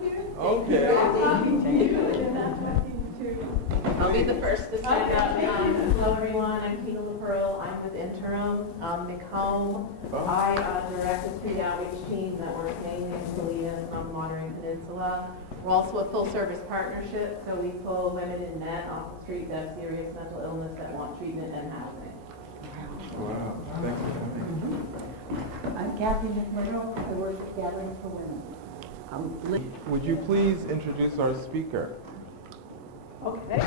Okay. I'll be the first to stand up. Hello, everyone. I'm Tina LaPearl. I'm with Interim. McComb. I direct the street outreach team that works mainly in Salinas and on the Monterey Peninsula. We're also a full-service partnership, so we pull women in men off the street that have serious mental illness that want treatment and housing. Wow. Thank you. I'm Kathy McMurdo. I work at Gathering for Women. Would you please introduce our speaker? Okay.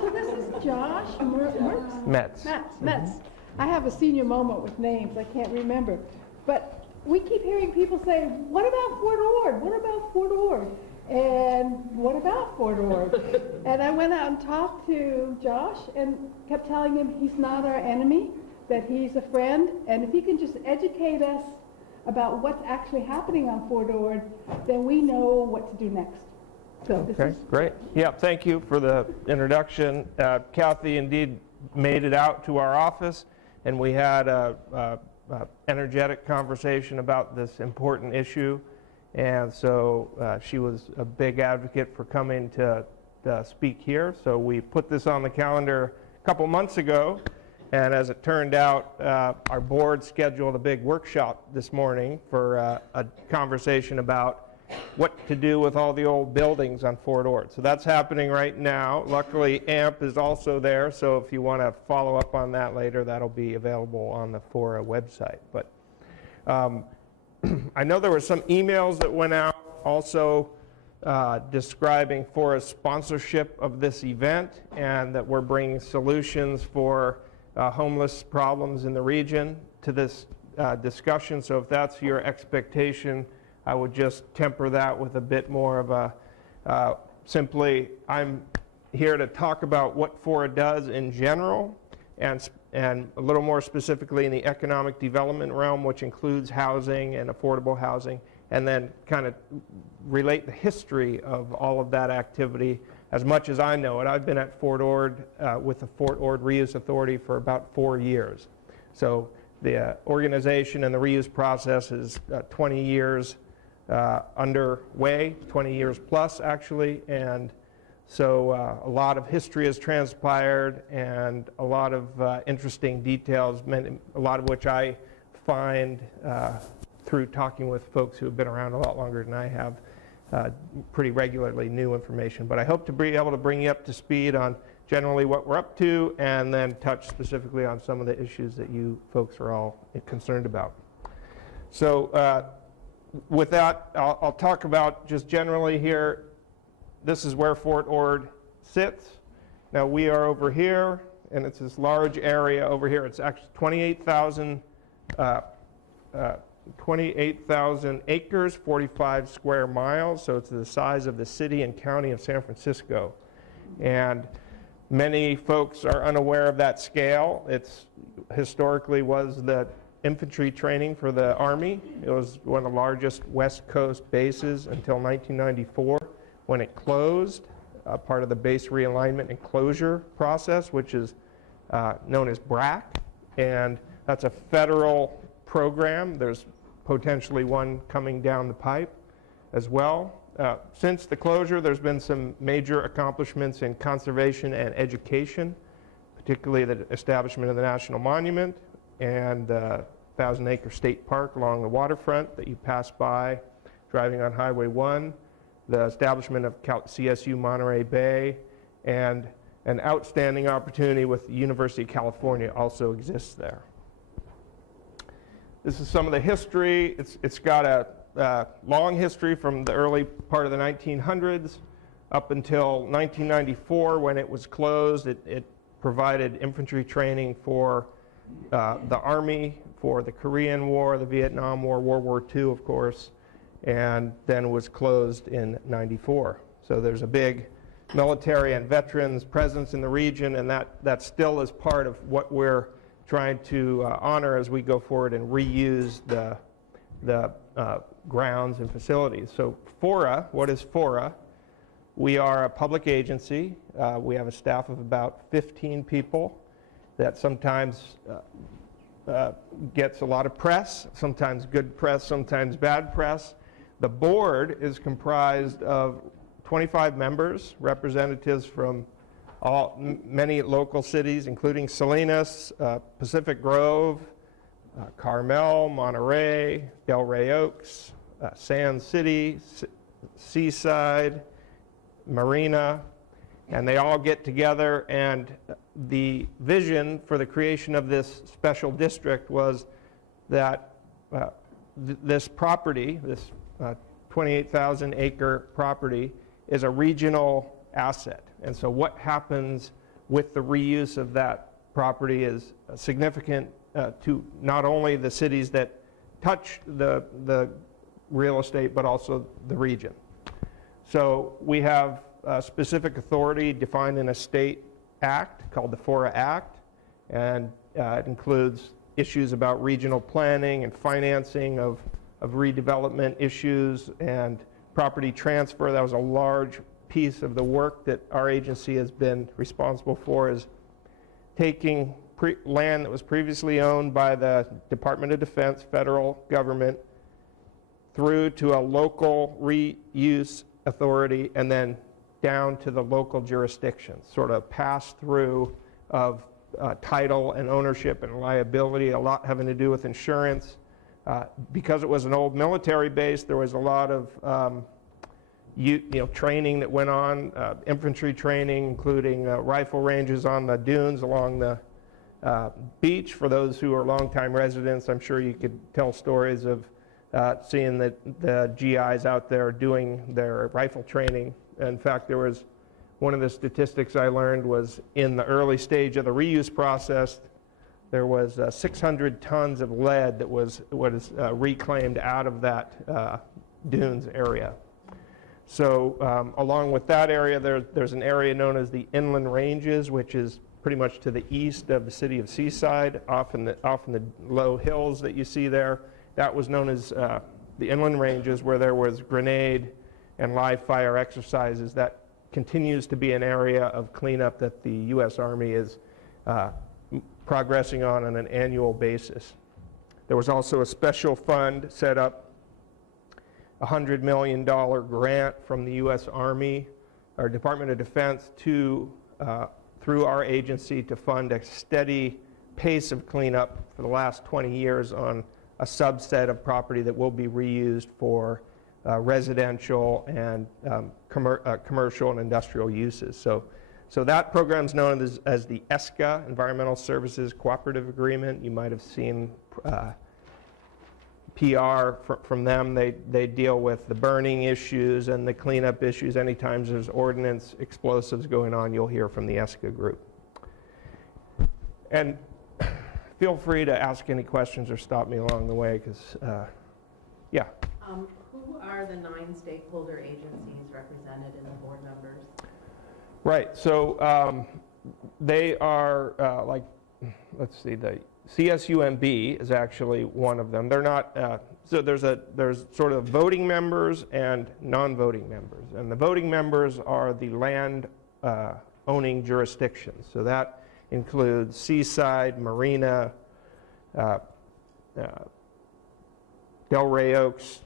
So this is Josh Metz. Metz. I have a senior moment with names. I can't remember. But we keep hearing people say, what about Fort Ord? What about Fort Ord? And what about Fort Ord? And I went out and talked to Josh and kept telling him he's not our enemy, that he's a friend, and if he can just educate us about what's actually happening on Fort Ord, then we know what to do next. So this Okay, is great. Yeah, thank you for the introduction. Kathy indeed made it out to our office, and we had a energetic conversation about this important issue. And so she was a big advocate for coming to speak here. So we put this on the calendar a couple months ago. And as it turned out, our board scheduled a big workshop this morning for a conversation about what to do with all the old buildings on Fort Ord. So that's happening right now. Luckily, AMP is also there. So if you want to follow up on that later, that'll be available on the FORA website. But I know there were some emails that went out also describing FORA's sponsorship of this event and that we're bringing solutions for homeless problems in the region to this discussion. So if that's your expectation, I would just temper that with a bit more of a simply, I'm here to talk about what FORA does in general and a little more specifically in the economic development realm, which includes housing and affordable housing, and then kind of relate the history of all of that activity as much as I know it. I've been at Fort Ord with the Fort Ord Reuse Authority for about 4 years. So the organization and the reuse process is 20 years underway, 20 years plus actually, and so a lot of history has transpired and a lot of interesting details, a lot of which I find through talking with folks who have been around a lot longer than I have, pretty regularly new information. But I hope to be able to bring you up to speed on generally what we're up to and then touch specifically on some of the issues that you folks are all concerned about. So with that, I'll talk about just generally here. This is where Fort Ord sits. Now we are over here, and it's this large area over here. It's actually 28,000 acres, 45 square miles, so it's the size of the city and county of San Francisco. And many folks are unaware of that scale. It's historically was the infantry training for the Army. It was one of the largest West Coast bases until 1994 when it closed, part of the base realignment and closure process, which is known as BRAC. And that's a federal program. There's potentially one coming down the pipe as well. Since the closure, there's been some major accomplishments in conservation and education, particularly the establishment of the National Monument and the 1,000-acre state park along the waterfront that you pass by driving on Highway 1, the establishment of CSU Monterey Bay, and an outstanding opportunity with the University of California also exists there. This is some of the history. It's got a long history from the early part of the 1900s up until 1994 when it was closed. It provided infantry training for the Army, for the Korean War, the Vietnam War, World War II, of course, and then was closed in '94. So there's a big military and veterans presence in the region, and that still is part of what we're trying to honor as we go forward and reuse the grounds and facilities. So FORA, what is FORA? We are a public agency. We have a staff of about 15 people that sometimes gets a lot of press, sometimes good press, sometimes bad press. The board is comprised of 25 members, representatives from many local cities, including Salinas, Pacific Grove, Carmel, Monterey, Delray Oaks, Sand City, Seaside, Marina, and they all get together, and the vision for the creation of this special district was that this property, this 28,000 acre property, is a regional asset. And so what happens with the reuse of that property is significant to not only the cities that touch the real estate, but also the region. So we have a specific authority defined in a state act called the FORA Act, and it includes issues about regional planning and financing of redevelopment issues and property transfer. That was a large piece of the work that our agency has been responsible for, is taking land that was previously owned by the Department of Defense, federal government, through to a local reuse authority and then down to the local jurisdiction, sort of pass through of title and ownership and liability, a lot having to do with insurance. Because it was an old military base, there was a lot of training that went on, infantry training, including rifle ranges on the dunes along the beach. For those who are longtime residents, I'm sure you could tell stories of seeing the GIs out there doing their rifle training. In fact, there was one of the statistics I learned was in the early stage of the reuse process, there was 600 tons of lead that was reclaimed out of that dunes area. So along with that area, there's an area known as the Inland Ranges, which is pretty much to the east of the city of Seaside, off in the low hills that you see there. That was known as the Inland Ranges, where there was grenade and live fire exercises. That continues to be an area of cleanup that the U.S. Army is progressing on an annual basis. There was also a special fund set up, a $100 million grant from the U.S. Army, or Department of Defense, through our agency to fund a steady pace of cleanup for the last 20 years on a subset of property that will be reused for residential and commercial and industrial uses. So that program is known as the ESCA, Environmental Services Cooperative Agreement. You might have seen PR from them. They deal with the burning issues and the cleanup issues. Anytime there's ordnance, explosives going on, you'll hear from the ESCA group. And feel free to ask any questions or stop me along the way, because, yeah. Who are the 9 stakeholder agencies represented in the board members? Right, so they are let's see, the CSUMB is actually one of them. They're not, so there's sort of voting members and non-voting members. And the voting members are the land owning jurisdictions. So that includes Seaside, Marina, Delray Oaks,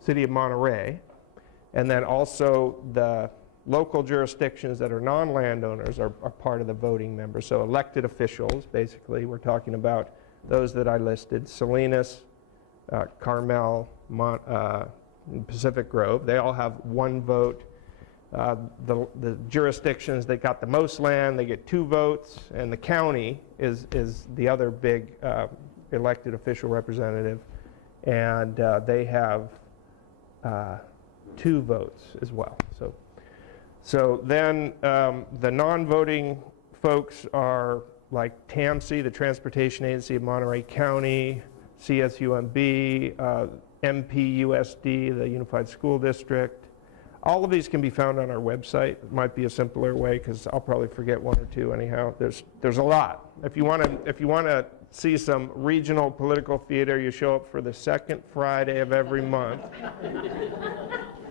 City of Monterey, and then also the local jurisdictions that are non-landowners are part of the voting members. So elected officials, basically, we're talking about those that I listed: Salinas, Carmel, Pacific Grove. They all have 1 vote. The jurisdictions that got the most land, they get 2 votes, and the county is the other big elected official representative, and they have 2 votes as well. So then the non-voting folks are like TAMC, the Transportation Agency of Monterey County, CSUMB, MPUSD, the Unified School District. All of these can be found on our website. It might be a simpler way, because I'll probably forget 1 or 2 anyhow. There's a lot. If you want to see some regional political theater, you show up for the 2nd Friday of every month,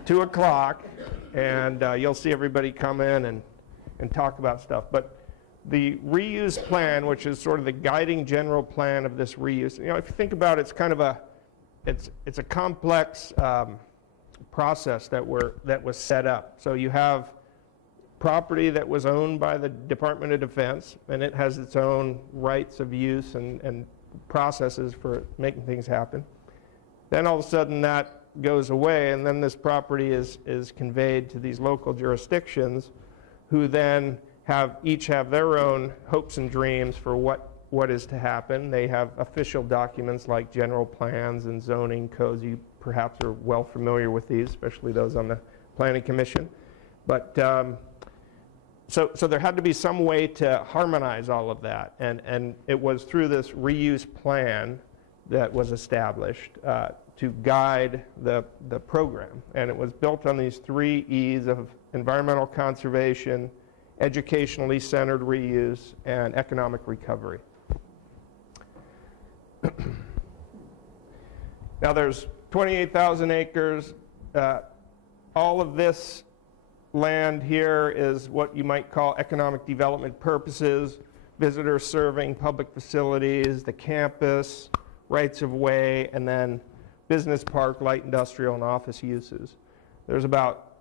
2 o'clock, and you'll see everybody come in and talk about stuff. But the reuse plan, which is sort of the guiding general plan of this reuse, you know, if you think about it, it's kind of it's a complex process that was set up. So you have property that was owned by the Department of Defense, and it has its own rights of use and processes for making things happen. Then all of a sudden that goes away, and then this property is conveyed to these local jurisdictions, who then each have their own hopes and dreams for what is to happen. They have official documents like general plans and zoning codes. You perhaps are well familiar with these, especially those on the Planning Commission. But so there had to be some way to harmonize all of that, and it was through this reuse plan that was established to guide the program. And it was built on these 3 E's of environmental conservation, educationally centered reuse, and economic recovery. Now there's 28,000 acres. All of this land here is what you might call economic development purposes, visitor serving, public facilities, the campus, rights of way, and then business park, light industrial, and office uses. There's about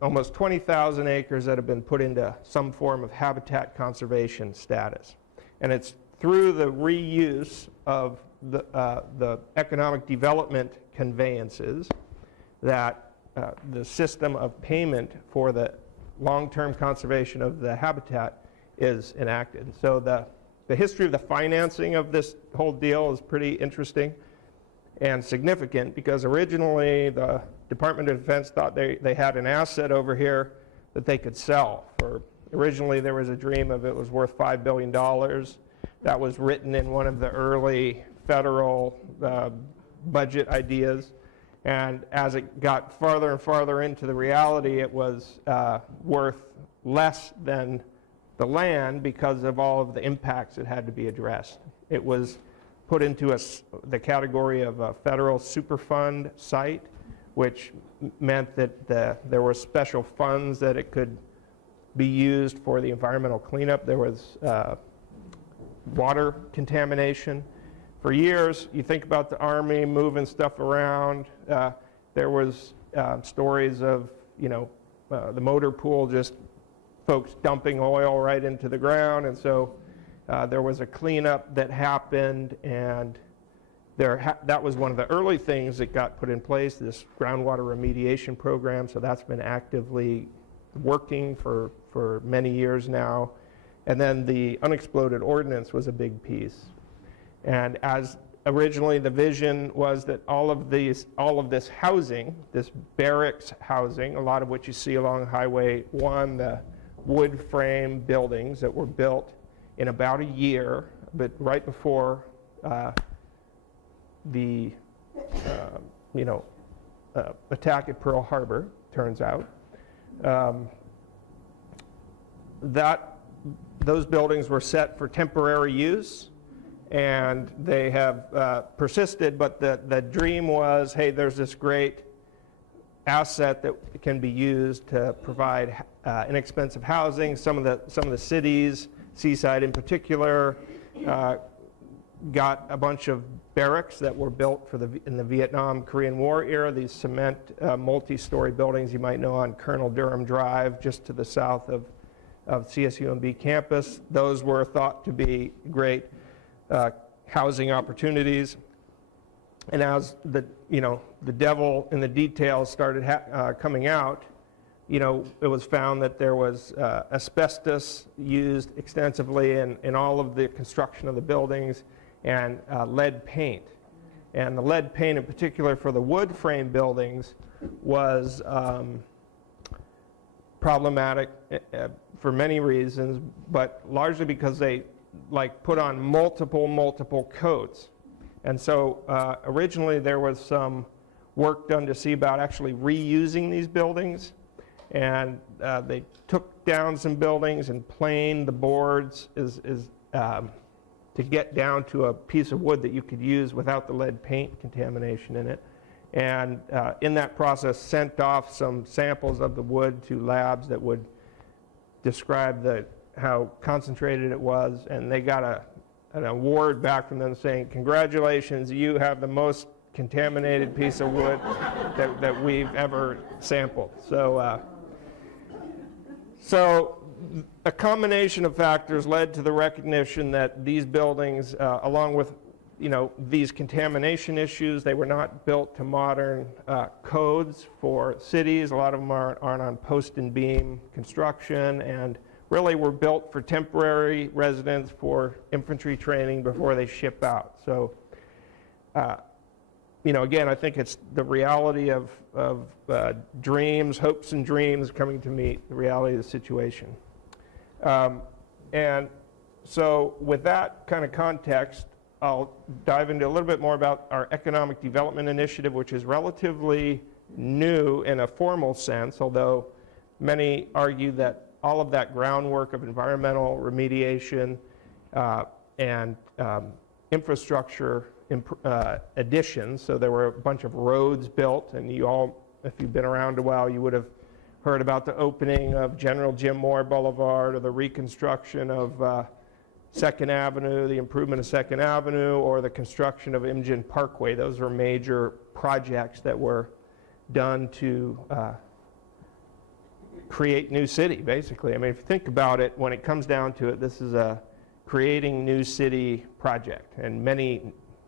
almost 20,000 acres that have been put into some form of habitat conservation status. And it's through the reuse of the economic development conveyances that the system of payment for the long-term conservation of the habitat is enacted. So the history of the financing of this whole deal is pretty interesting and significant, because originally the Department of Defense thought they had an asset over here that they could sell. Originally there was a dream of it was worth $5 billion. That was written in one of the early federal budget ideas. And as it got farther and farther into the reality, it was worth less than the land because of all of the impacts that had to be addressed. It was put into the category of a federal Superfund site, which meant that there were special funds that it could be used for the environmental cleanup. There was water contamination. For years, you think about the Army moving stuff around. There was stories of, the motor pool, just folks dumping oil right into the ground, and so there was a cleanup that happened, and that was one of the early things that got put in place, this groundwater remediation program. So that's been actively working for many years now. And then the unexploded ordnance was a big piece. And as originally the vision was that all of this housing, this barracks housing, a lot of which you see along Highway 1, the wood frame buildings that were built in about a year, but right before the attack at Pearl Harbor, turns out, those buildings were set for temporary use, and they have persisted, but the dream was, hey, there's this great asset that can be used to provide inexpensive housing. Some of the cities, Seaside in particular, got a bunch of barracks that were built in the Vietnam-Korean War era, these cement multi-story buildings you might know on Colonel Durham Drive, just to the south of CSUMB campus. Those were thought to be great housing opportunities. And as the devil in the details started coming out, it was found that there was asbestos used extensively in all of the construction of the buildings, and lead paint. And the lead paint in particular for the wood frame buildings was problematic for many reasons, but largely because they put on multiple coats. And so originally there was some work done to see about actually reusing these buildings, and they took down some buildings and planed the boards to get down to a piece of wood that you could use without the lead paint contamination in it. And in that process sent off some samples of the wood to labs that would describe the how concentrated it was, and they got an award back from them saying, congratulations, you have the most contaminated piece of wood that we've ever sampled. So a combination of factors led to the recognition that these buildings, along with these contamination issues, they were not built to modern codes for cities. A lot of them aren't on post and beam construction, and really were built for temporary residents for infantry training before they ship out. So, again, I think it's the reality of dreams, hopes and dreams coming to meet the reality of the situation. And so with that kind of context, I'll dive into a little bit more about our economic development initiative, which is relatively new in a formal sense, although many argue that all of that groundwork of environmental remediation and infrastructure additions, so there were a bunch of roads built, and you all, if you've been around a while, you would have heard about the opening of General Jim Moore Boulevard, or the reconstruction of Second Avenue, the improvement of Second Avenue, or the construction of Imjin Parkway. Those were major projects that were done to create new city, basically. I mean, if you think about it, when it comes down to it, this is a creating new city project, and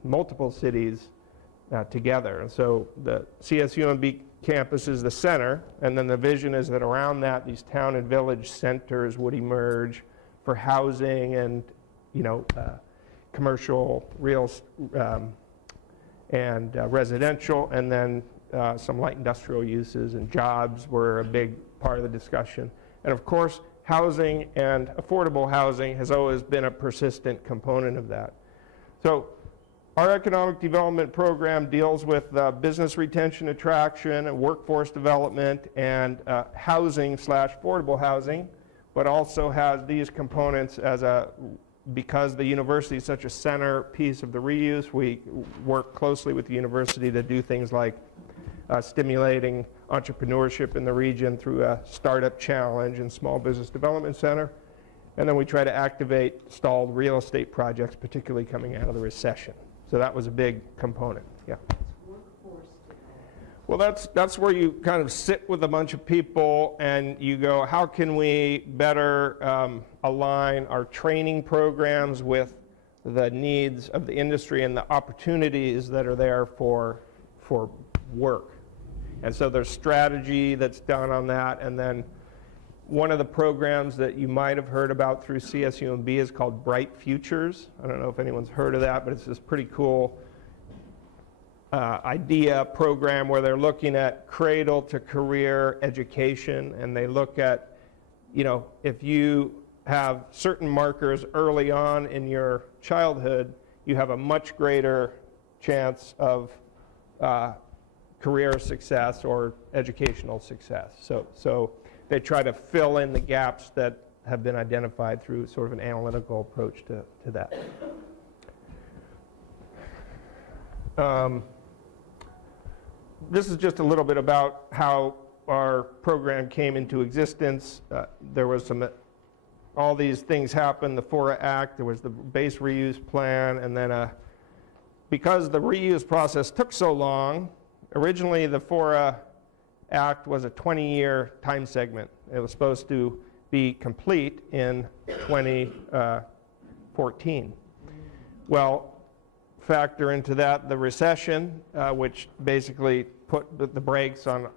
multiple cities together. And so the CSUMB campus is the center, and then the vision is that around that, these town and village centers would emerge for housing and commercial, real, and residential, and then some light industrial uses, and jobs were a big part of the discussion. And of course, housing and affordable housing has always been a persistent component of that. So our economic development program deals with business retention, attraction, and workforce development, and housing / affordable housing, but also has these components because the university is such a centerpiece of the reuse. We work closely with the university to do things like stimulating entrepreneurship in the region through a startup challenge and small business development center. And then we try to activate stalled real estate projects, particularly coming out of the recession. So that was a big component. Yeah. Well, that's where you kind of sit with a bunch of people and you go, how can we better align our training programs with the needs of the industry and the opportunities that are there for work. And so there's strategy that's done on that, and then one of the programs that you might have heard about through CSUMB is called Bright Futures. I don't know if anyone's heard of that, but it's this pretty cool idea program where they're looking at cradle to career education, and they look at, if you have certain markers early on in your childhood, you have a much greater chance of career success or educational success. So they try to fill in the gaps that have been identified through sort of an analytical approach to that. This is just a little bit about how our program came into existence. There was all these things happened, the FORA Act, there was the base reuse plan, and then because the reuse process took so long, originally the FORA Act was a 20-year time segment. It was supposed to be complete in 2014. Well, factor into that the recession, which basically put the brakes on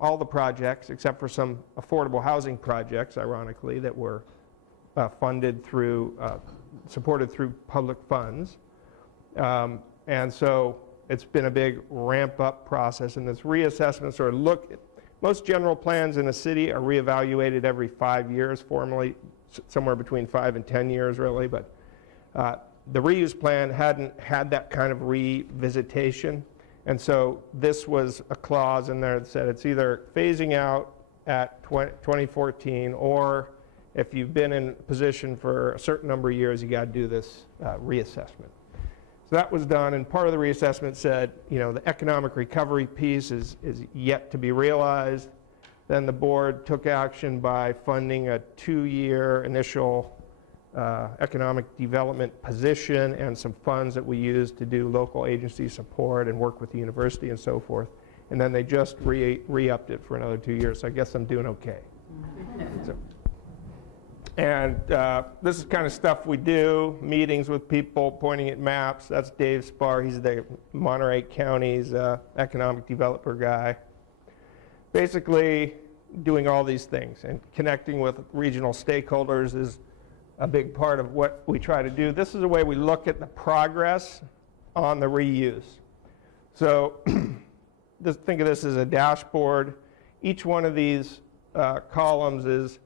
all the projects except for some affordable housing projects, ironically, that were funded through, supported through public funds. And so it's been a big ramp-up process, and this reassessment sort of most general plans in a city are reevaluated every 5 years, formally somewhere between 5 and 10 years really, but the reuse plan hadn't had that kind of revisitation, and so this was a clause in there that said it's either phasing out at 2014, or if you've been in position for a certain number of years, you got to do this reassessment. So that was done, and part of the reassessment said, the economic recovery piece is yet to be realized. then the board took action by funding a 2-year initial economic development position and some funds that we used to do local agency support and work with the university and so forth. And then they just re-upped it for another 2 years, so I guess I'm doing okay. So, and this is kind of stuff we do, meetings with people, pointing at maps. That's Dave Spar, he's the Monterey County's economic developer guy. Basically doing all these things, and connecting with regional stakeholders is a big part of what we try to do. This is a way we look at the progress on the reuse. So think of this as a dashboard. Each one of these columns is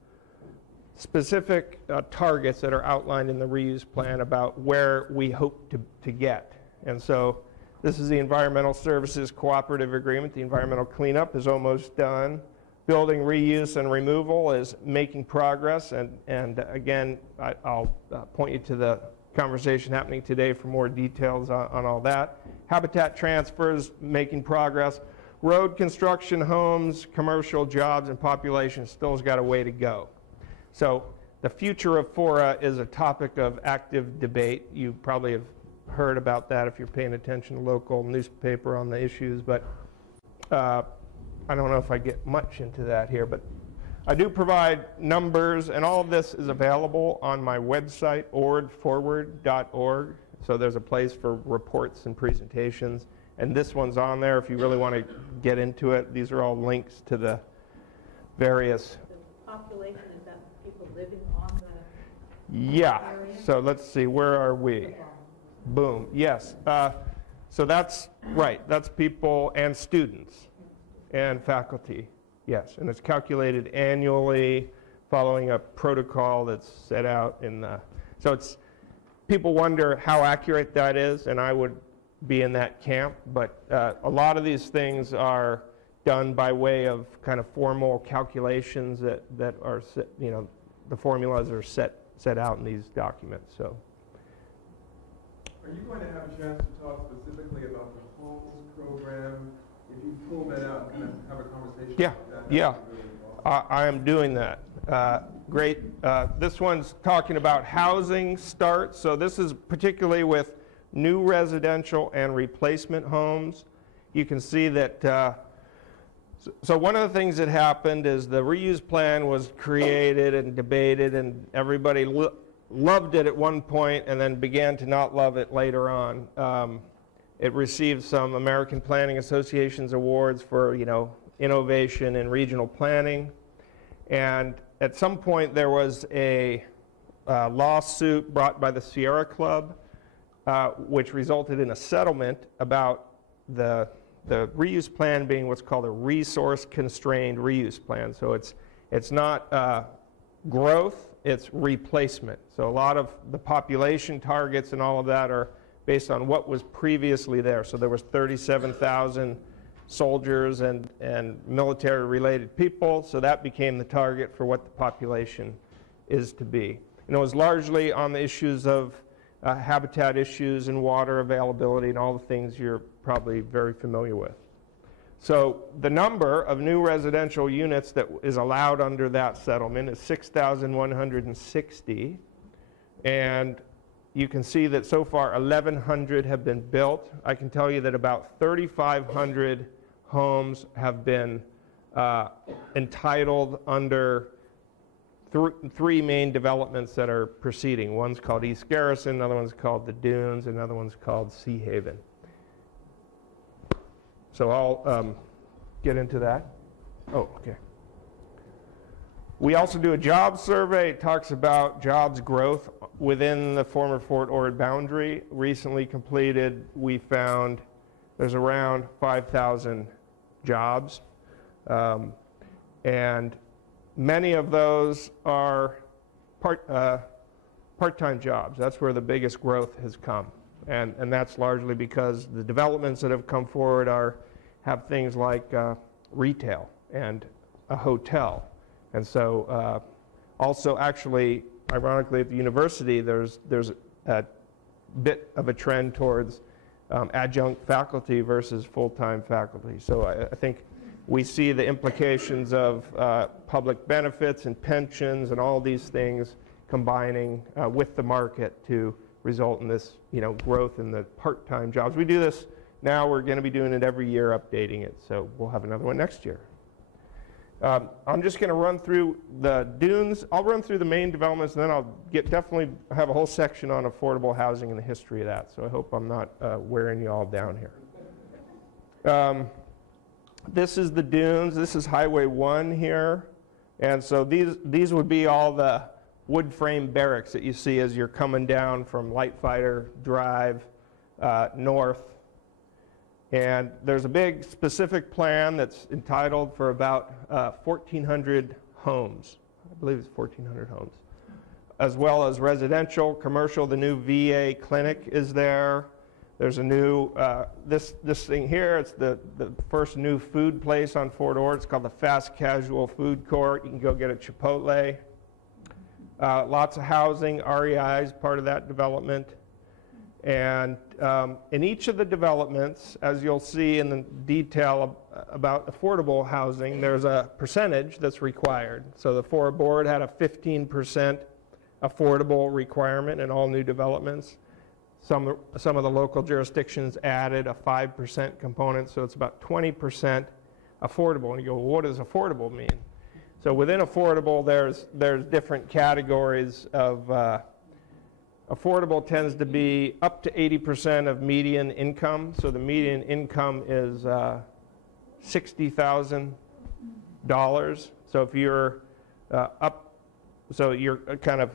specific targets that are outlined in the reuse plan about where we hope to get. And so this is the Environmental Services Cooperative Agreement. The environmental cleanup is almost done. Building reuse and removal is making progress, and again, I'll point you to the conversation happening today for more details on all that. Habitat transfers, making progress. Road construction, homes, commercial jobs, and population still has got a way to go. So the future of FORA is a topic of active debate. You probably have heard about that if you're paying attention to local newspaper on the issues, but I don't know if I get much into that here, but I do provide numbers, and all of this is available on my website, ordforward.org. So there's a place for reports and presentations, and this one's on there if you really want to get into it. These are all links to the various. The population, is that people living on the Yeah, area? so let's see, where are we? Boom, yes. So that's right, that's people and students and faculty, yes. And it's calculated annually following a protocol that's set out in the, so it's, people wonder how accurate that is, and I would be in that camp, but a lot of these things are done by way of kind of formal calculations that are, you know, the formulas are set out in these documents, so. Are you going to have a chance to talk specifically about the homes program? If you pull that out and kind of have a conversation about that, Yeah. that'd be really awesome. I am doing that. Great. This one's talking about housing starts. So this is particularly with new residential and replacement homes. You can see that, so one of the things that happened is the reuse plan was created and debated, and everybody loved it at one point and then began to not love it later on. It received some American Planning Association's awards for, you know, innovation in regional planning. And at some point there was a lawsuit brought by the Sierra Club, which resulted in a settlement about the reuse plan being what's called a resource-constrained reuse plan. So it's not growth, it's replacement. So a lot of the population targets and all of that are based on what was previously there. So there was 37,000 soldiers and military-related people, so that became the target for what the population is to be. And it was largely on the issues of habitat issues and water availability and all the things you're probably very familiar with. So the number of new residential units that is allowed under that settlement is 6,160, and you can see that so far 1,100 have been built. I can tell you that about 3,500 homes have been entitled under three main developments that are proceeding. One's called East Garrison, another one's called the Dunes, another one's called Sea Haven. So I'll get into that. Oh, okay. We also do a job survey. It talks about jobs growth within the former Fort Ord boundary. Recently completed, we found there's around 5,000 jobs. And many of those are part-time jobs. That's where the biggest growth has come. And that's largely because the developments that have come forward have things like retail and a hotel. And so also actually, ironically, at the university, there's a bit of a trend towards adjunct faculty versus full-time faculty. So I think we see the implications of public benefits and pensions and all these things combining with the market to result in this, growth in the part-time jobs. We do this now. We're going to be doing it every year, updating it. So we'll have another one next year. I'm just going to run through the dunes. I'll run through the main developments, and then I'll definitely have a whole section on affordable housing and the history of that. So I hope I'm not wearing you all down here. This is the dunes. This is Highway 1 here. And so these would be all the wood frame barracks that you see as you're coming down from Light Fighter Drive north. And there's a big specific plan that's entitled for about 1,400 homes. I believe it's 1,400 homes. As well as residential, commercial. The new VA clinic is there. There's a new, this thing here, it's the first new food place on Fort Ord. It's called the Fast Casual Food Court. You can go get a Chipotle. Lots of housing. REI is part of that development. And in each of the developments, as you'll see in the detail about affordable housing, there's a percentage that's required. So the Fort Board had a 15% affordable requirement in all new developments. Some of the local jurisdictions added a 5% component, so it's about 20% affordable. And you go, well, what does affordable mean? So within affordable, there's different categories of affordable tends to be up to 80% of median income. So the median income is $60,000. So if you're so you're kind of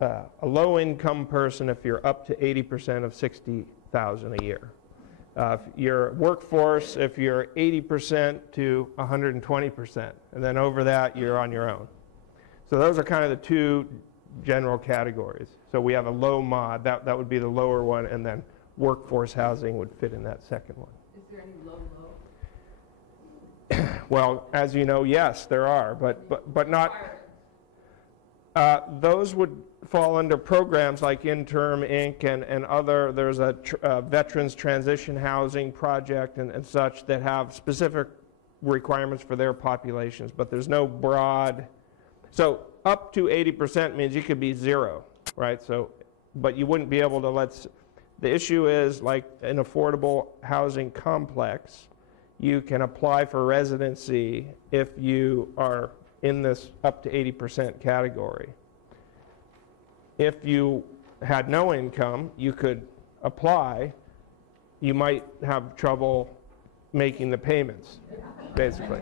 a low-income person if you're up to 80% of $60,000 a year. If you're workforce, if you're 80% to 120%, and then over that you're on your own. So those are kind of the two general categories. So we have a low mod, that would be the lower one, and then workforce housing would fit in that second one. Is there any low? Well, as you know, yes, there are, but not. Those would fall under programs like Interim Inc. and other. There's a veterans transition housing project and such that have specific requirements for their populations, but there's no broad. So up to 80% means you could be zero, right? So, but you wouldn't be able to the issue is like an affordable housing complex, you can apply for residency if you are in this up to 80% category. If you had no income, you could apply. You might have trouble making the payments, basically.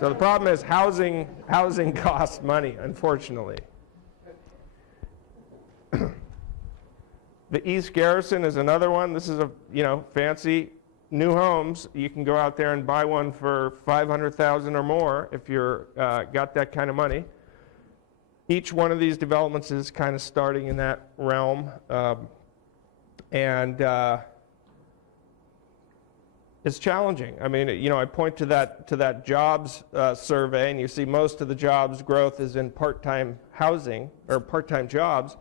So the problem is housing costs money, unfortunately. The East Garrison is another one. This is a fancy new homes. You can go out there and buy one for $500,000 or more if you're got that kind of money. Each one of these developments is kind of starting in that realm, and it's challenging. I mean, I point to that jobs survey, and you see most of the jobs growth is in part-time housing or part-time jobs.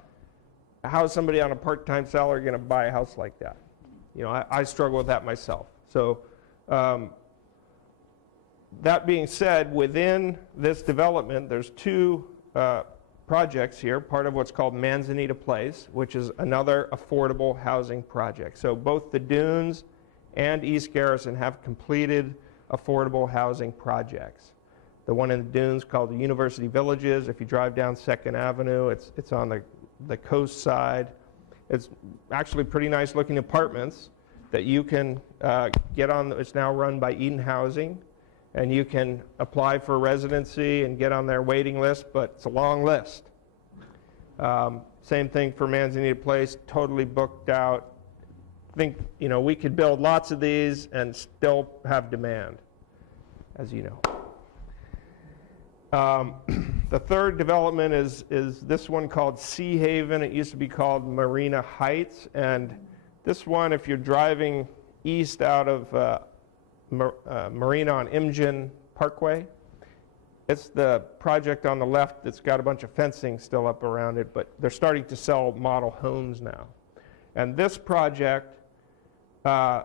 How is somebody on a part-time salary going to buy a house like that? I struggle with that myself. So that being said, within this development, there's two projects here, part of what's called Manzanita Place, which is another affordable housing project. So both the Dunes and East Garrison have completed affordable housing projects. The one in the Dunes called the University Villages. If you drive down 2nd Avenue, it's on the coast side. It's actually pretty nice looking apartments that you can get on. It's now run by Eden Housing, and you can apply for residency and get on their waiting list, but it's a long list. Same thing for Manzanita Place, totally booked out. I think we could build lots of these and still have demand, as you know. The third development is this one called Sea Haven. It used to be called Marina Heights, and this one, if you're driving east out of Marina on Imgen Parkway, it's the project on the left that's got a bunch of fencing still up around it, but they're starting to sell model homes now. And this project, 2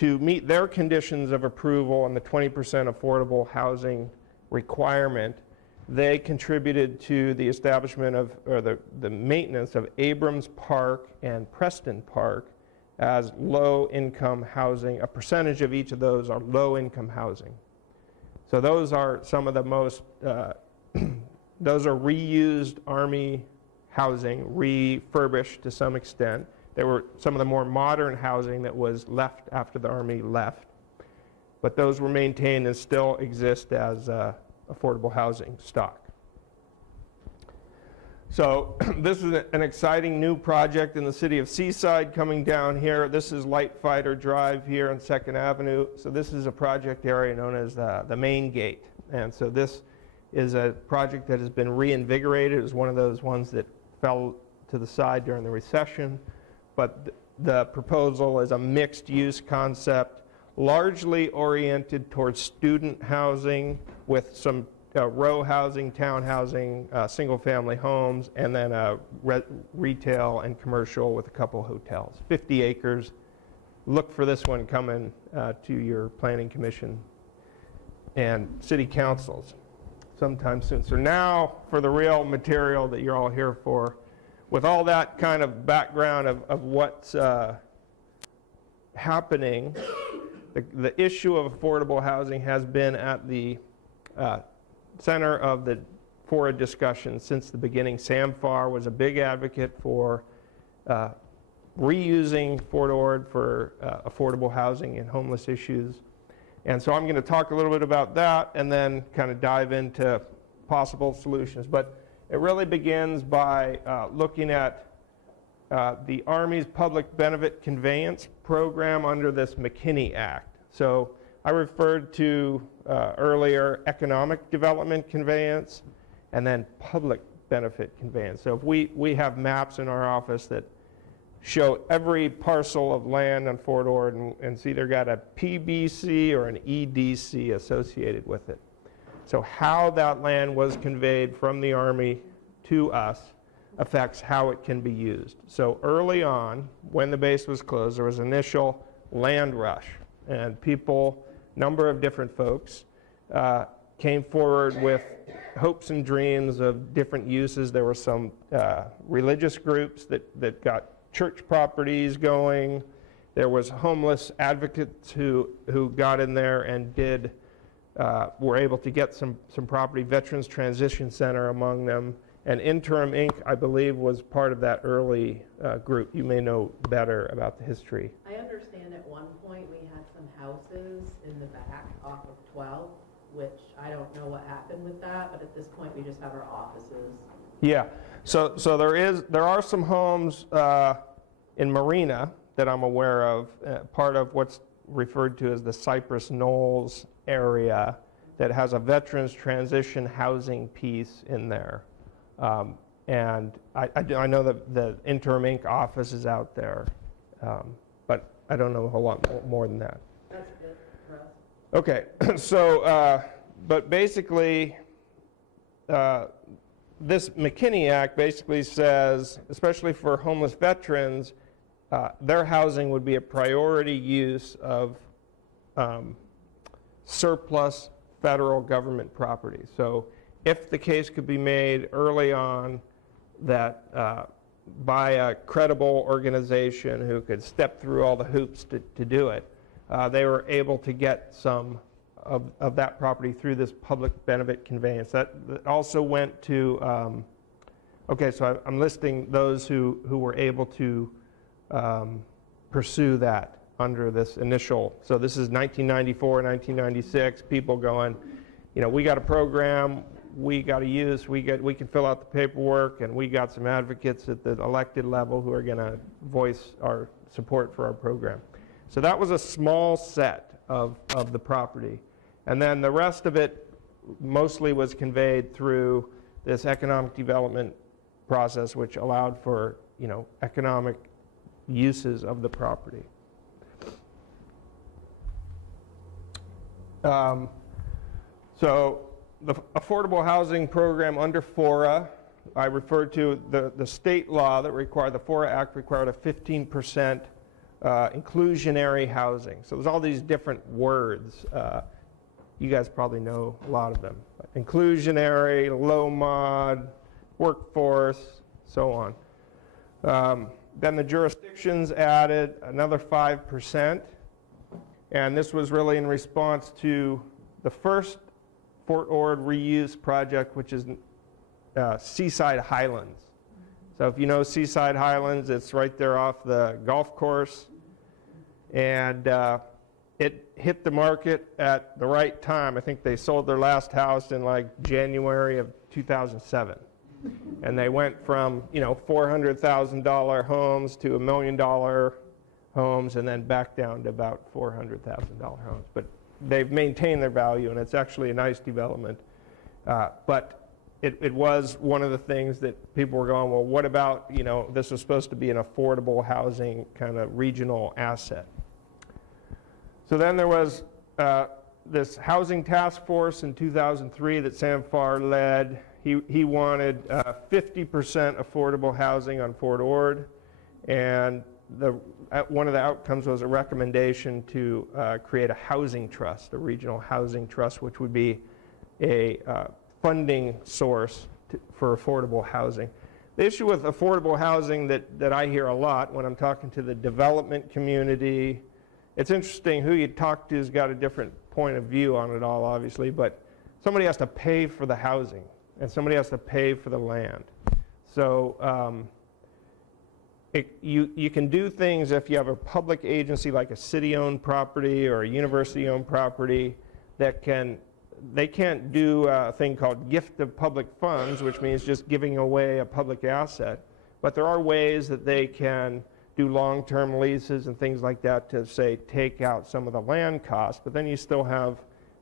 to meet their conditions of approval and the 20% affordable housing requirement, they contributed to the establishment of, or the maintenance of Abrams Park and Preston Park as low-income housing. A percentage of each of those are low-income housing. So those are some of the most, those are reused Army housing, refurbished to some extent. There were some of the more modern housing that was left after the Army left. But those were maintained and still exist as affordable housing stock. So this is an exciting new project in the city of Seaside coming down here. This is Light Fighter Drive here on 2nd Avenue. So this is a project area known as the Main Gate. And so this is a project that has been reinvigorated. It was one of those ones that fell to the side during the recession. But the proposal is a mixed-use concept, largely oriented towards student housing with some row housing, town housing, single-family homes, and then retail and commercial with a couple hotels. 50 acres. Look for this one coming to your planning commission and city councils sometime soon. So now for the real material that you're all here for. With all that kind of background of what's happening, the issue of affordable housing has been at the center of the FORA discussion since the beginning. Sam Farr was a big advocate for reusing Fort Ord for affordable housing and homeless issues. And so I'm going to talk a little bit about that and then kind of dive into possible solutions. But it really begins by looking at the Army's public benefit conveyance program under this McKinney Act. So I referred to earlier economic development conveyance and then public benefit conveyance. So if we have maps in our office that show every parcel of land on Fort Ord, and it's either got a PBC or an EDC associated with it. So how that land was conveyed from the Army to us affects how it can be used. So early on, when the base was closed, there was initial land rush, and people, number of different folks, came forward with hopes and dreams of different uses. There were some religious groups that got church properties going. There was homeless advocates who got in there and were able to get some property. Veterans Transition Center among them. And Interim Inc., I believe, was part of that early group. You may know better about the history. I understand at one point we had some houses in the back off of 12, which I don't know what happened with that, but at this point we just have our offices. Yeah, so there are some homes in Marina that I'm aware of, part of what's referred to as the Cypress Knolls area that has a veterans transition housing piece in there. And I know that the Interim Inc. office is out there, but I don't know a whole lot more than that. That's good for us. Okay, so, but basically, this McKinney Act basically says, especially for homeless veterans, their housing would be a priority use of surplus federal government property. So if the case could be made early on that by a credible organization who could step through all the hoops to do it, they were able to get some of that property through this public benefit conveyance. That also went to, okay, so I'm listing those who were able to pursue that under this initial, so this is 1994, 1996, people going, you know, we got a program, we got to use, we can fill out the paperwork, and we got some advocates at the elected level who are going to voice our support for our program. So that was a small set of the property. And then the rest of it mostly was conveyed through this economic development process, which allowed for, you know, economic uses of the property. So the affordable housing program under FORA, I referred to the state law that required, the FORA Act required a 15% inclusionary housing. So there's all these different words. You guys probably know a lot of them. Inclusionary, low mod, workforce, so on. Then the jurisdictions added another 5%. And this was really in response to the first Fort Ord reuse project, which is Seaside Highlands. So if you know Seaside Highlands, it's right there off the golf course. And it hit the market at the right time. I think they sold their last house in like January of 2007. And they went from, $400,000 homes to $1 million homes, and then back down to about $400,000 homes. But they've maintained their value, and it's actually a nice development. But it was one of the things that people were going, well, what about, this was supposed to be an affordable housing kind of regional asset. So then there was this housing task force in 2003 that Sam Farr led. He wanted 50% affordable housing on Fort Ord, and one of the outcomes was a recommendation to create a housing trust, a regional housing trust, which would be a funding source for affordable housing. The issue with affordable housing that I hear a lot when I'm talking to the development community, it's interesting who you talk to has got a different point of view on it all, obviously, but somebody has to pay for the housing, and somebody has to pay for the land. So you can do things if you have a public agency like a city-owned property or a university-owned property they can't do a thing called gift of public funds, which means just giving away a public asset. But there are ways that they can do long-term leases and things like that to, say, take out some of the land costs, but then you still have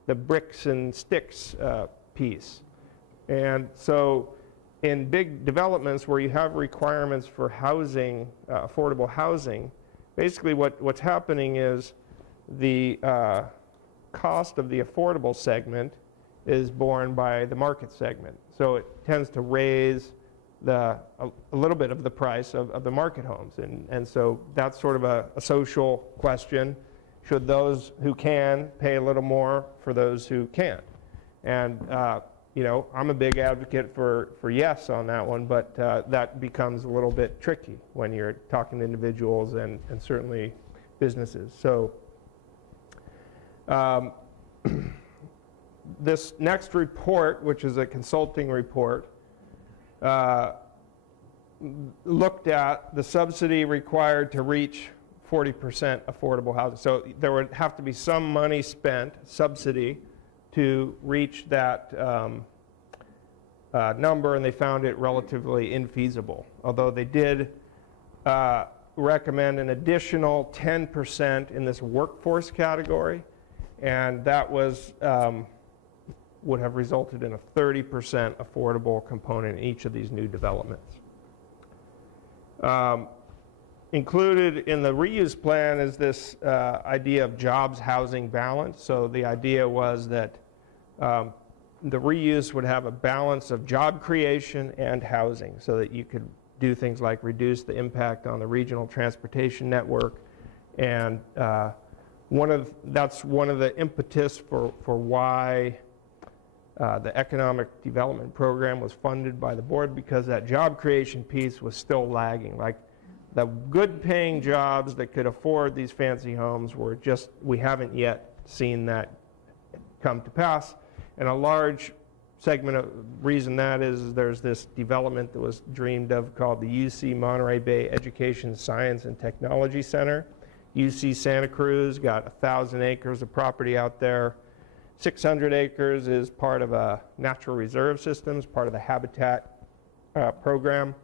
the bricks and sticks piece. And so in big developments where you have requirements for housing, affordable housing, basically what's happening is the cost of the affordable segment is borne by the market segment. So it tends to raise a little bit of the price of the market homes. And so that's sort of a social question. Should those who can pay a little more for those who can't? And I'm a big advocate for yes on that one, but that becomes a little bit tricky when you're talking to individuals and certainly businesses. So this next report, which is a consulting report, looked at the subsidy required to reach 40% affordable housing. So there would have to be some money spent, subsidy, to reach that number, and they found it relatively infeasible. Although they did recommend an additional 10% in this workforce category, and that was would have resulted in a 30% affordable component in each of these new developments. Included in the reuse plan is this idea of jobs housing balance. So the idea was that the reuse would have a balance of job creation and housing so that you could do things like reduce the impact on the regional transportation network. And that's one of the impetus for why the economic development program was funded by the board, because that job creation piece was still lagging. Like the good paying jobs that could afford these fancy homes we haven't yet seen that come to pass. And a large segment of reason that is there's this development that was dreamed of called the UC Monterey Bay Education, Science, and Technology Center. UC Santa Cruz got 1,000 acres of property out there. 600 acres is part of a natural reserve systems, part of the habitat program.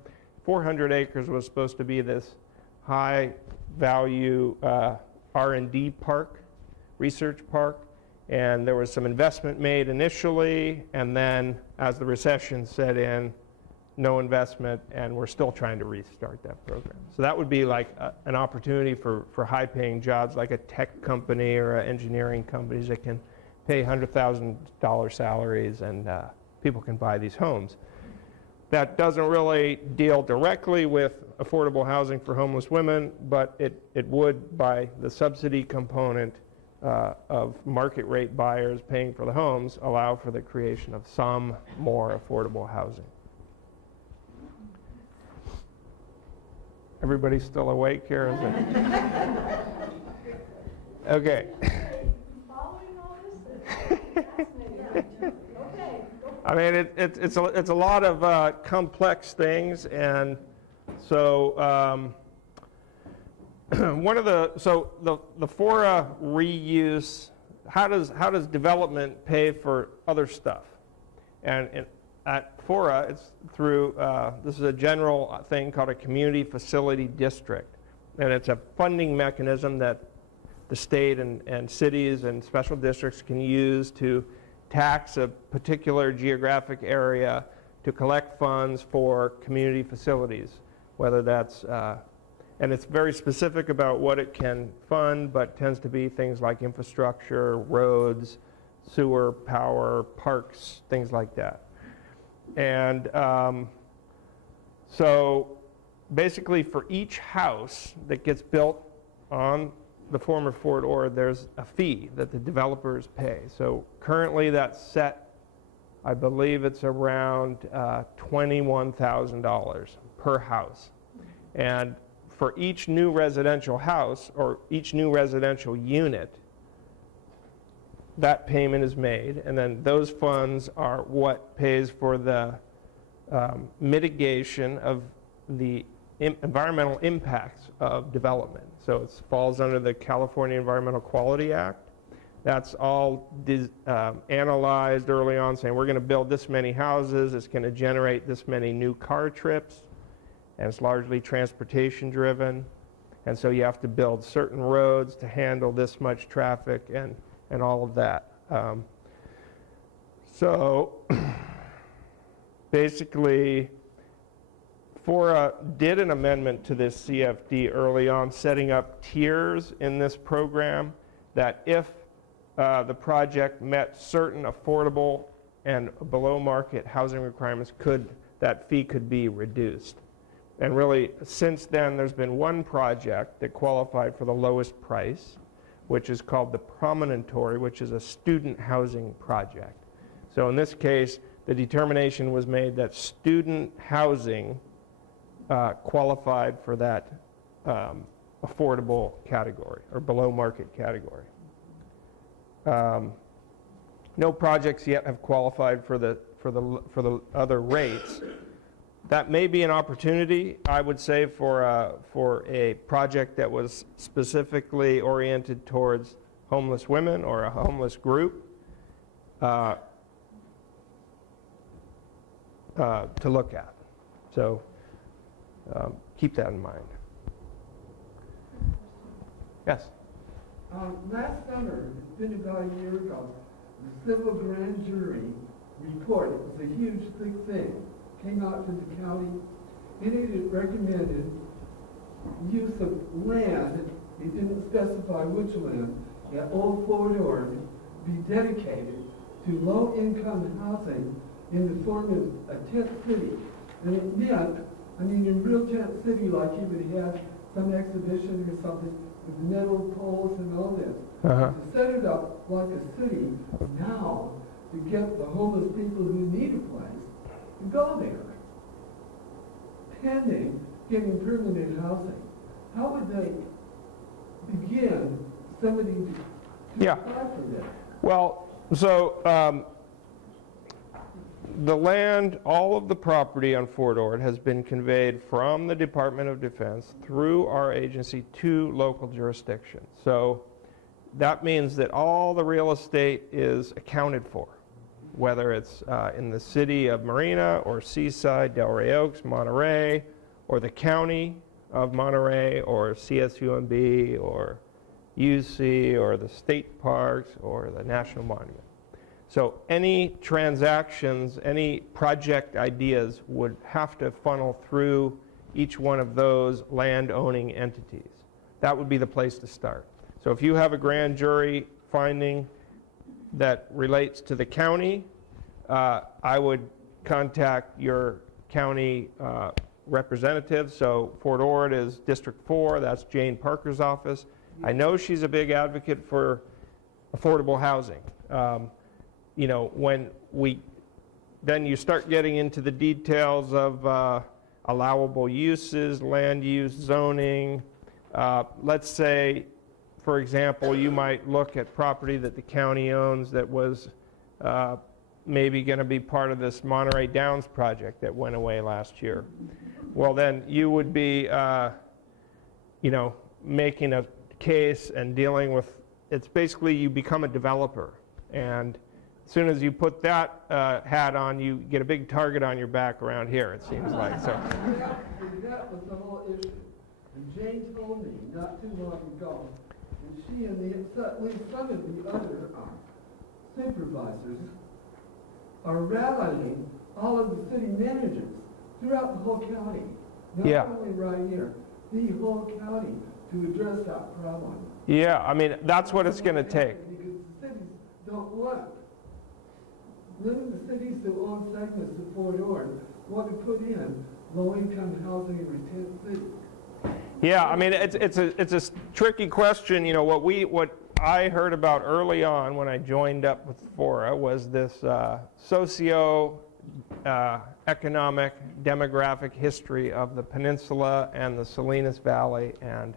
400 acres was supposed to be this high value R&D park, research park. And there was some investment made initially, and then as the recession set in, no investment, and we're still trying to restart that program. So that would be like an opportunity for high-paying jobs, like a tech company or engineering companies that can pay $100,000 salaries, and people can buy these homes. that doesn't really deal directly with affordable housing for homeless women, but it would, by the subsidy component of market rate buyers paying for the homes, allow for the creation of some more affordable housing. Everybody still awake here? Is it? Okay. Following all this? Fascinating. Okay. I mean, it's a lot of complex things, and so the FORA reuse. How does development pay for other stuff? And at FORA, it's through this is a general thing called a community facility district, and it's a funding mechanism that the state and cities and special districts can use to tax a particular geographic area to collect funds for community facilities, whether that's, and it's very specific about what it can fund, but tends to be things like infrastructure, roads, sewer, power, parks, things like that. And so basically for each house that gets built on the former Fort Ord, there's a fee that the developers pay. So currently that's set, I believe it's around $21,000 per house. And for each new residential house or each new residential unit, that payment is made, and then those funds are what pays for the mitigation of the environmental impacts of development. So it falls under the California Environmental Quality Act. That's all analyzed early on, saying we're going to build this many houses, it's going to generate this many new car trips, and it's largely transportation driven. And so you have to build certain roads to handle this much traffic and all of that. So basically, FORA did an amendment to this CFD early on, setting up tiers in this program that if the project met certain affordable and below market housing requirements, that fee could be reduced. And really, since then, there's been one project that qualified for the lowest price, which is called the Promontory, which is a student housing project. So in this case, the determination was made that student housing qualified for that affordable category or below market category. No projects yet have qualified for the other rates. That may be an opportunity, I would say, for a project that was specifically oriented towards homeless women or a homeless group to look at. So keep that in mind. Yes? Last summer, it's been about a year ago, the civil grand jury report, it was a huge, thick thing, came out to the county. In it, it recommended use of land, it didn't specify which land, at Old Fort Ord be dedicated to low-income housing in the form of a tent city. And it meant, I mean, in real tent city, like you would have some exhibition or something with metal poles and all this. To set it up like a city now to get the homeless people who need a place to go there, pending getting permanent housing. How would they begin somebody to apply for this? Well, so the land, all of the property on Fort Ord has been conveyed from the Department of Defense through our agency to local jurisdictions. So that means that all the real estate is accounted for, whether it's in the city of Marina or Seaside, Delray Oaks, Monterey, or the county of Monterey, or CSUMB, or UC, or the state parks, or the National Monument. So any transactions, any project ideas would have to funnel through each one of those land-owning entities. That would be the place to start. So if you have a grand jury finding that relates to the county, I would contact your county representative. So Fort Ord is District 4, that's Jane Parker's office. I know she's a big advocate for affordable housing. You know, then you start getting into the details of allowable uses, land use, zoning. Let's say, for example, you might look at property that the county owns that was maybe going to be part of this Monterey Downs project that went away last year. Well, then you would be, you know, making a case and dealing with, it's basically you become a developer. And as soon as you put that hat on, you get a big target on your back around here, it seems like. So. That was the whole issue. And Jane told me not too long ago, and she and at least some of the other supervisors are rallying all of the city managers throughout the whole county. Not only right here, the whole county, to address that problem. Yeah, I mean, that's what it's going to take. Because the cities don't want, none of the cities that own segments of Fort Ord want to put in low-income housing in retent cities. Yeah, I mean, it's a tricky question. You know, what I heard about early on when I joined up with FORA was this socio-economic, demographic history of the peninsula and the Salinas Valley and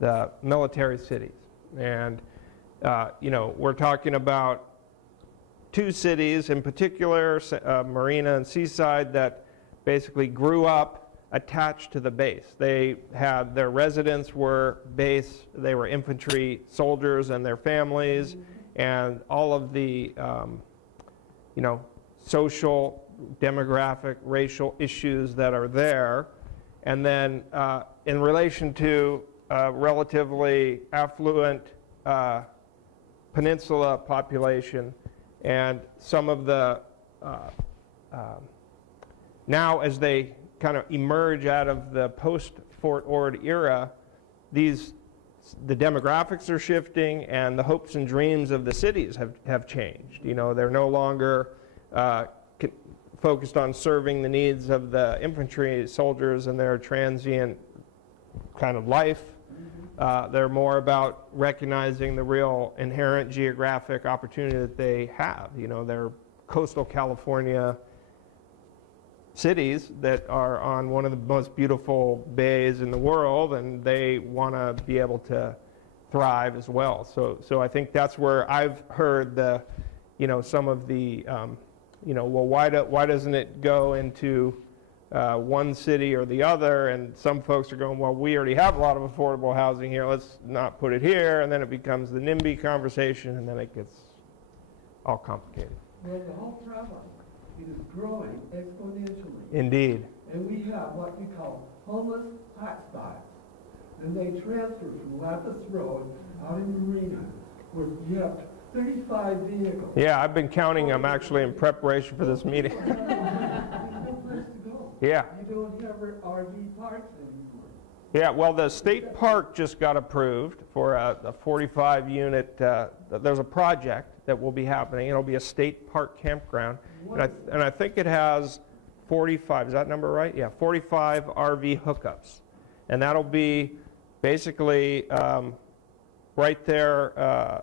the military cities. And, you know, we're talking about two cities in particular, Marina and Seaside, that basically grew up attached to the base. They had, their residents were base, they were infantry soldiers and their families, and all of the, you know, social, demographic, racial issues that are there. And then in relation to relatively affluent peninsula population, and some of the, now as they kind of emerge out of the post-Fort Ord era, the demographics are shifting and the hopes and dreams of the cities have changed. You know, they're no longer focused on serving the needs of the infantry soldiers and their transient kind of life. They're more about recognizing the real inherent geographic opportunity that they have. You know, they're coastal California cities that are on one of the most beautiful bays in the world, and they want to be able to thrive as well. So I think that's where I've heard the, you know, some of the, you know, well, why doesn't it go into one city or the other? And some folks are going, well, we already have a lot of affordable housing here, let's not put it here, and then it becomes the NIMBY conversation, and then it gets all complicated. Well, the whole problem is growing exponentially. Indeed. And we have what we call homeless hotspots. And they transfer from Lapis Road out in Marina, where you have 35 vehicles. Yeah, I've been counting them actually in preparation for this meeting. There's no place to go. Yeah. You don't have RV parks anymore. Yeah, well, the state park just got approved for a 45-unit, there's a project that will be happening. It'll be a state park campground. And I think it has 45, is that number right? Yeah, 45 RV hookups. And that'll be basically right there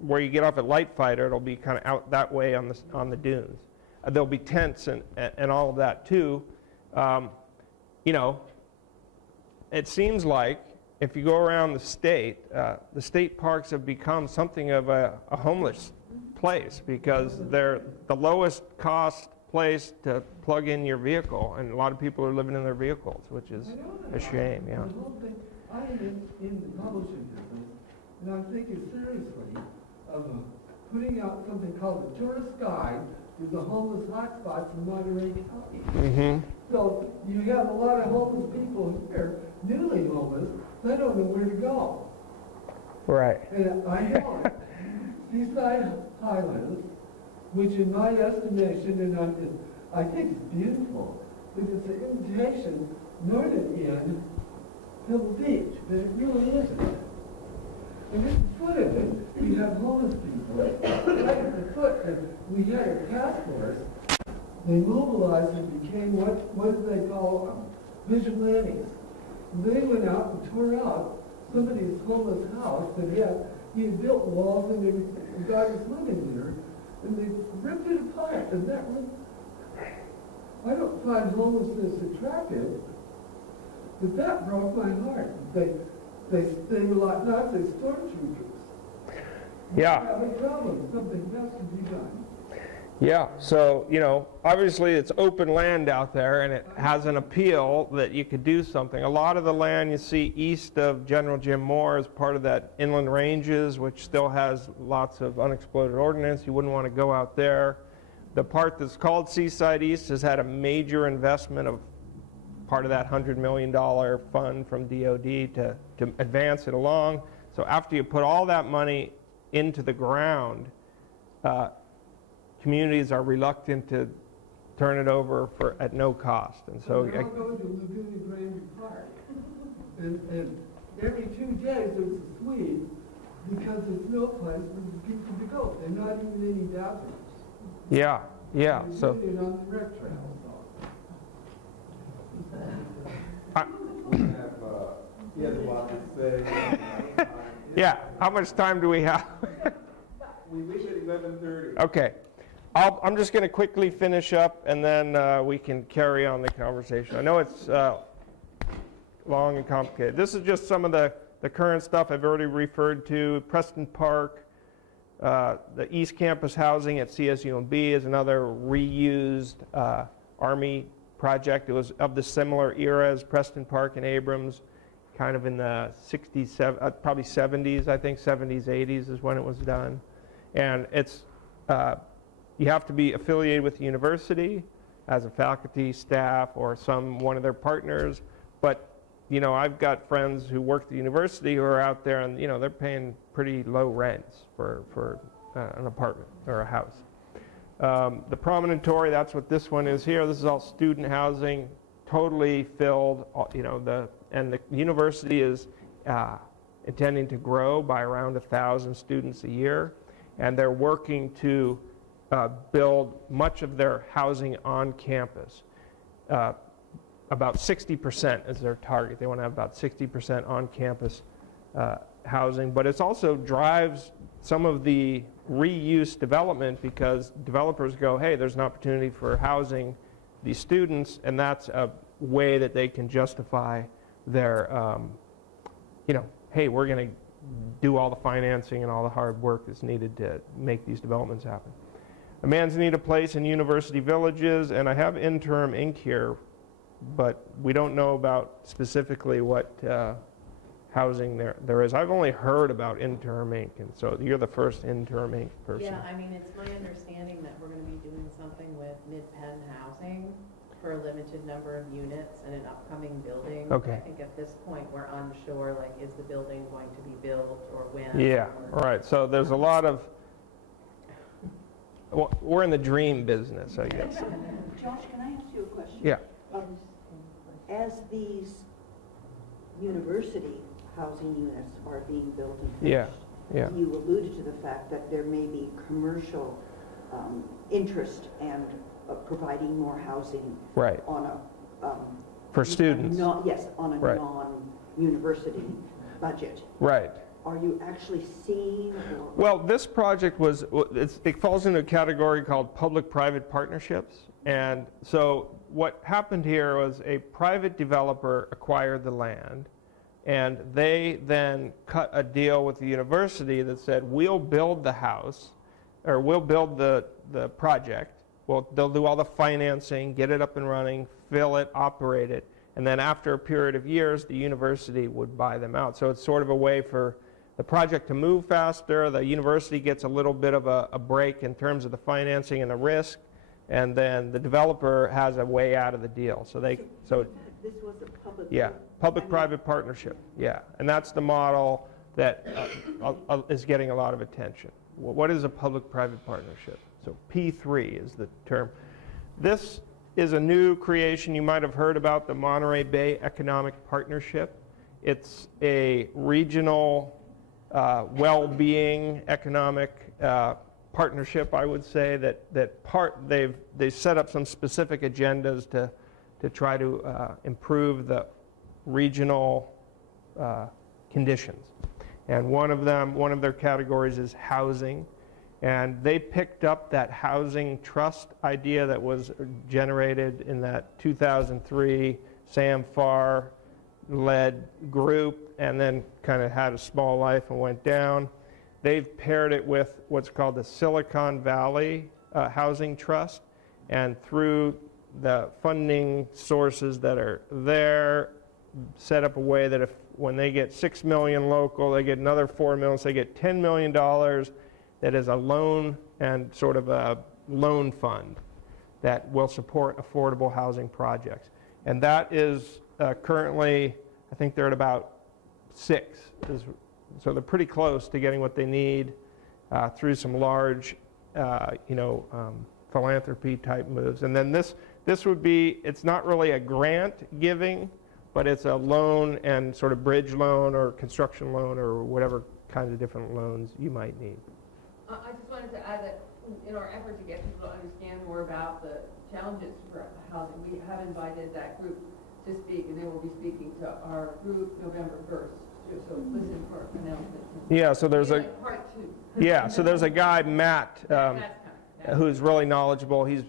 where you get off at Light Fighter. It'll be kind of out that way on the dunes. There'll be tents and all of that too. You know, it seems like if you go around the state parks have become something of a homeless place, because they're the lowest cost place to plug in your vehicle, and a lot of people are living in their vehicles, which is a shame. Yeah. The whole thing, I am in the publishing business, and I'm thinking seriously of putting out something called the Tourist Guide to the homeless hotspots in Monterey County. Mm-hmm. So you have a lot of homeless people here, newly homeless, they don't know where to go. Right. And I know Seaside Highlands, which in my estimation, and I think it's beautiful, because it's an invitation north of in Pebble Beach, but it really isn't. And at the foot of it, we have homeless people. Right at the foot, and we had a task force They mobilized and became what do they call them? Vigilantes. And they went out and tore out somebody's homeless house that he had built walls and everything. The guy was living there, and they ripped it apart. And that was, I don't find homelessness attractive, but that broke my heart. They were like Nazi stormtroopers. Yeah. We have a problem. Something has to be done. Yeah, so, you know, obviously it's open land out there and it has an appeal that you could do something. A lot of the land you see east of General Jim Moore is part of that inland ranges, which still has lots of unexploded ordnance. You wouldn't want to go out there. The part that's called Seaside East has had a major investment of part of that $100 million fund from DOD to advance it along. So after you put all that money into the ground, communities are reluctant to turn it over at no cost. And so I'll go to Laguna Grande Park, and every 2 days there's a Swede because there's no place for people to go. They're not even any bathrooms. yeah, yeah. They're So sitting on the rec trail. He has a lot to say. yeah, how much time do we have? We leave at 11:30. Okay. I'm just going to quickly finish up, and then we can carry on the conversation. I know it's long and complicated. This is just some of the current stuff I've already referred to. Preston Park, the East Campus housing at CSUMB is another reused Army project. It was of the similar era as Preston Park and Abrams, kind of in the 60s, probably 70s, I think, 70s, 80s is when it was done. And it's you have to be affiliated with the university as a faculty, staff, or one of their partners. But, you know, I've got friends who work at the university who are out there and, you know, they're paying pretty low rents for an apartment or a house. The Promontory, that's what this one is here. This is all student housing, totally filled, you know, and the university is intending to grow by around 1,000 students a year. And they're working to build much of their housing on campus. About 60% is their target. They want to have about 60% on campus housing, but it also drives some of the reuse development because developers go, hey, there's an opportunity for housing these students, and that's a way that they can justify their, you know, hey, we're going to do all the financing and all the hard work that's needed to make these developments happen. A man's need a place in university villages, and I have Interim Inc. here, but we don't know about specifically what housing there is. I've only heard about Interim Inc., and so you're the first Interim Inc. person. Yeah, I mean, it's my understanding that we're going to be doing something with Mid-Penn Housing for a limited number of units in an upcoming building. Okay. I think at this point, we're unsure, like, is the building going to be built or when? Yeah, or, right. So there's a lot of, well, we're in the dream business, I guess. Josh, can I ask you a question? Yeah. As these university housing units are being built and Yeah, finished, yeah. you alluded to the fact that there may be commercial interest and providing more housing Right. on a For students. yes, on a Right. non-university budget. Right. Are you actually seeing? Or Well, this project was, it falls into a category called public-private partnerships. And so what happened here was a private developer acquired the land, and they then cut a deal with the university that said, we'll build the house, or we'll build the project. Well, they'll do all the financing, get it up and running, fill it, operate it, and then after a period of years, the university would buy them out. So it's sort of a way for the project to move faster. The university gets a little bit of a break in terms of the financing and the risk, and then the developer has a way out of the deal. So this was a public. yeah, public-private partnership, yeah. And that's the model that is getting a lot of attention. What is a public-private partnership? So P3 is the term. This is a new creation. You might have heard about the Monterey Bay Economic Partnership. It's a regional well-being economic partnership, I would say, they've set up some specific agendas to try to improve the regional conditions. And one of their categories is housing. And they picked up that housing trust idea that was generated in that 2003 Sam Farr-led group, and then kind of had a small life and went down. They've paired it with what's called the Silicon Valley Housing Trust, and through the funding sources that are there, set up a way that when they get $6 million local, they get another $4 million, so they get $10 million that is a loan and sort of a loan fund that will support affordable housing projects. And that is currently, I think they're at about 6. So they're pretty close to getting what they need through some large, philanthropy type moves. And then this would be, it's not really a grant giving, but it's a loan and sort of bridge loan or construction loan or whatever kinds of different loans you might need. I just wanted to add that in our effort to get people to understand more about the challenges for housing, we have invited that group to speak, and they will be speaking to our group November 1st. So listen for announcements. Yeah, so there's a part 2. Yeah, so there's a guy, Matt, That's coming. who's really knowledgeable. He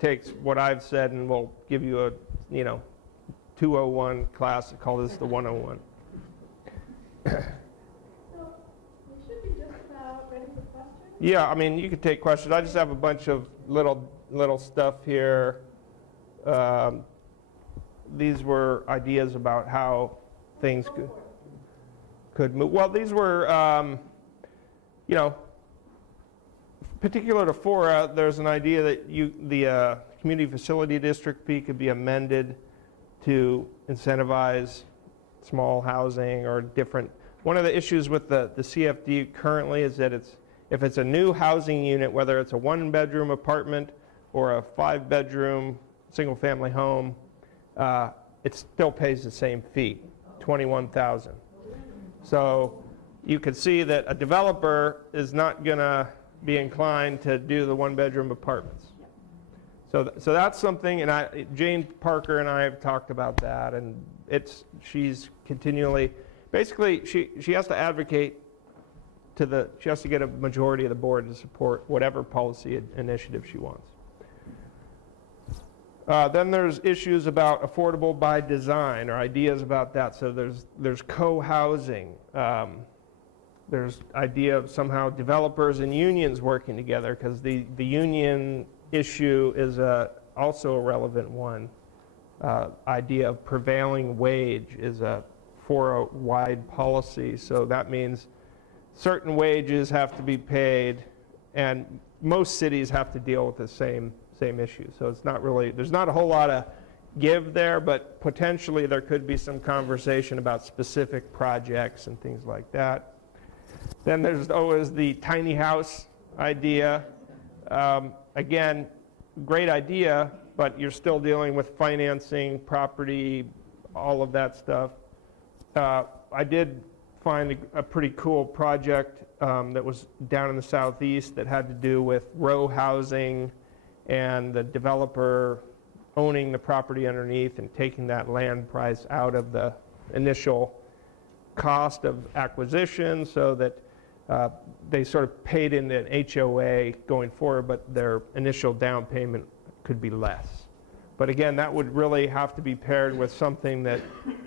takes what I've said and will give you a 201 class. Call this the 101. So we should be just about ready for questions. Yeah, I mean, you could take questions. I just have a bunch of little stuff here. These were ideas about how things could move. Well, these were, particular to Fora, there's an idea that the community facility district fee could be amended to incentivize small housing or different. One of the issues with the CFD currently is that if it's a new housing unit, whether it's a 1-bedroom apartment or a 5-bedroom single-family home, it still pays the same fee, $21,000. So you could see that a developer is not going to be inclined to do the 1-bedroom apartments. So that's something, and Jane Parker and I have talked about that, and she's continually, basically she has to advocate she has to get a majority of the board to support whatever policy initiative she wants. Then there's issues about affordable by design, or ideas about that. So there's co-housing. There's idea of somehow developers and unions working together, because the union issue is also a relevant one. Idea of prevailing wage is a Fora-wide policy, so that means certain wages have to be paid, and most cities have to deal with the same issue. So it's not really, there's not a whole lot of give there, but potentially there could be some conversation about specific projects and things like that. Then there's always the tiny house idea. Again, great idea, but you're still dealing with financing, property, all of that stuff. I did find a pretty cool project that was down in the southeast that had to do with row housing and the developer owning the property underneath and taking that land price out of the initial cost of acquisition, so that they sort of paid in an HOA going forward, but their initial down payment could be less. But again, that would really have to be paired with something that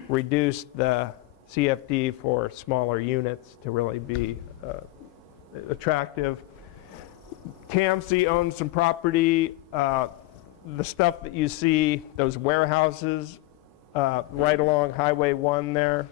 reduced the CFD for smaller units to really be attractive. TAMC owns some property. The stuff that you see, those warehouses right along Highway 1 there,